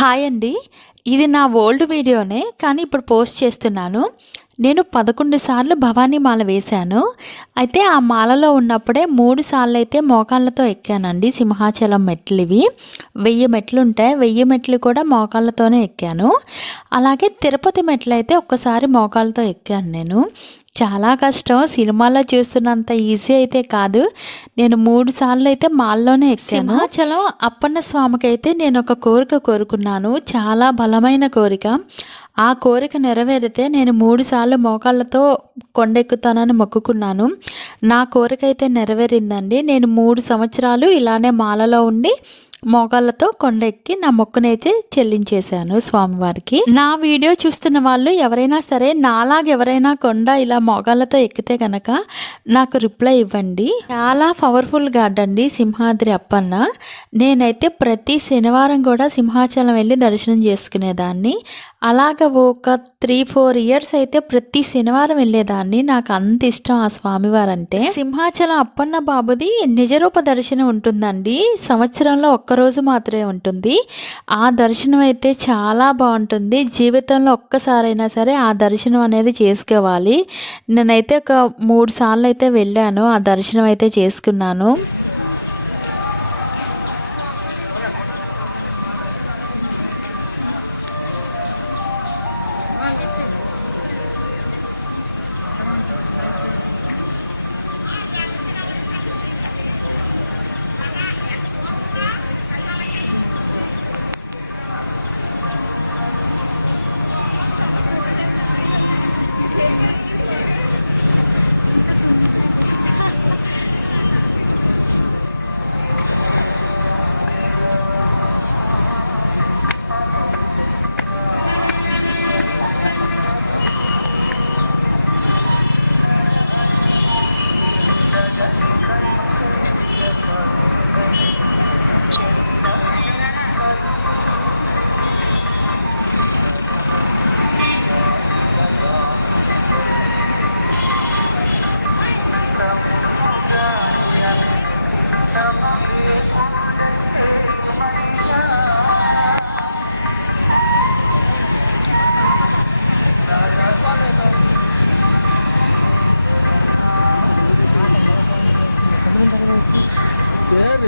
Hi అండి. ఇది నా ఓల్డ్ వీడియోనే కానీ ఇప్పుడు పోస్ట్ చేస్తున్నాను. నేను 11 సార్లు భవానీ మాల వేశాను. అయితే ఆ మాలలో ఉన్నప్పుడే 3 సార్లు అయితే మోకాళ్ళతో ఎక్కానండి. సింహాచలం మెట్లు ఇవి 1000 మెట్లు ఉంటాయి. 1000 మెట్లు కూడా మోకాళ్ళతోనే ఎక్కాను. అలాగే తిరుపతి మెట్లు అయితే ఒక్కసారి మోకాళ్ళతో ఎక్కాను నేను. చాలా కష్టం. సినిమాలో చూస్తున్నంత ఈజీ అయితే కాదు. నేను 3 సార్లు అయితే మాల్లోనే ఎక్కాను. సింహాచలం అప్పన్న స్వామికి అయితే నేను ఒక కోరిక కోరుకున్నాను. చాలా బలమైన కోరిక. ఆ కోరిక నెరవేరితే నేను 3 సార్లు మోకాళ్ళతో కొండెక్కుతానని మొక్కుకున్నాను. నా కోరిక అయితే నెరవేరిందండి. నేను 3 సంవత్సరాలు ఇలానే మాలలో ఉండి మోకాళ్ళతో కొండెక్కి నా మొక్కునైతే చెల్లించేశాను స్వామివారికి. నా వీడియో చూస్తున్న వాళ్ళు ఎవరైనా సరే నాలాగెవరైనా కొండ ఇలా మోకాళ్ళతో ఎక్కితే కనుక నాకు రిప్లై ఇవ్వండి. చాలా పవర్ఫుల్ గాడ్ అండి సింహాద్రి అప్పన్న. నేనైతే ప్రతి శనివారం కూడా సింహాచలం వెళ్ళి దర్శనం చేసుకునేదాన్ని. అలాగ ఒక 3-4 ఇయర్స్ అయితే ప్రతి శనివారం వెళ్ళేదాన్ని. నాకు అంత ఇష్టం ఆ స్వామివారంటే. సింహాచలం అప్పన్న బాబుది నిజరూప దర్శనం ఉంటుందండి. సంవత్సరంలో ఒక్కరోజు మాత్రమే ఉంటుంది. ఆ దర్శనం అయితే చాలా బాగుంటుంది. జీవితంలో ఒక్కసారైనా సరే ఆ దర్శనం అనేది చేసుకోవాలి. నేనైతే ఒక 3 సార్లు అయితే వెళ్ళాను. ఆ దర్శనం అయితే చేసుకున్నాను. Yeah,